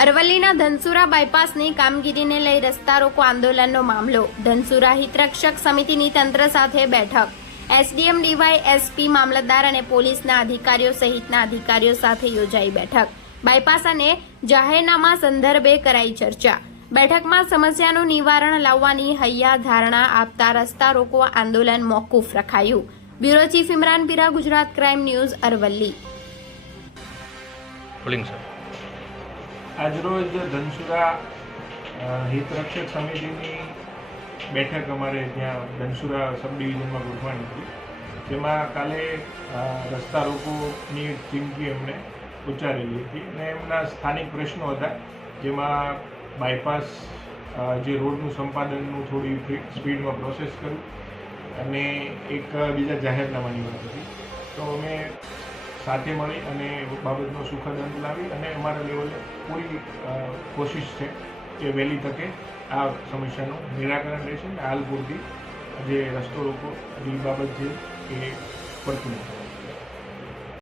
અરવલ્લીના ધનસુરા બાયપાસની કામગીરીને લઈ રસ્તા રોકો આંદોલનનો મામલો. ધનસુરા હિતરક્ષક સમિતિની તંત્ર સાથે બેઠક. એસડીએમ ડીવાય એસપી મામલતદાર અને પોલીસના અધિકારીઓ સહિતના અધિકારીઓ સાથે યોજાઈ બેઠક. બાયપાસ અને જાહેરનામા સંદર્ભે કરાઈ ચર્ચા. બેઠકમાં સમસ્યાનું નિવારણ લાવવાની હૈયા ધારણા આપતા રસ્તા રોકો આંદોલન મોકૂફ રખાયું. Bureau chief Imran Pira, Gujarat crime news, Aravalli. આજરોજ ધનસુરા હિતરક્ષક સમિતિની બેઠક અમારે ત્યાં ધનસુરા સબ ડિવિઝનમાં ગોઠવાની હતી. જેમાં કાલે રસ્તા રોકોની ચીમકી એમણે ઉચ્ચારેલી હતી અને એમના સ્થાનિક પ્રશ્નો હતા, જેમાં બાયપાસ જે રોડનું સંપાદનનું થોડી સ્પીડમાં પ્રોસેસ કર્યું અને એક બીજા જાહેરનામાની વાત હતી. સાથે મળી અને બાબતનો સુખદ અંત લાવી અને અમારા લેવલે પૂરી કોશિશ છે કે વહેલી તકે આ સમસ્યાનું નિરાકરણ રહેશે અને હાલ પૂરતી જે રસ્તો રોકો એ બાબત છે એ પડતું નથી.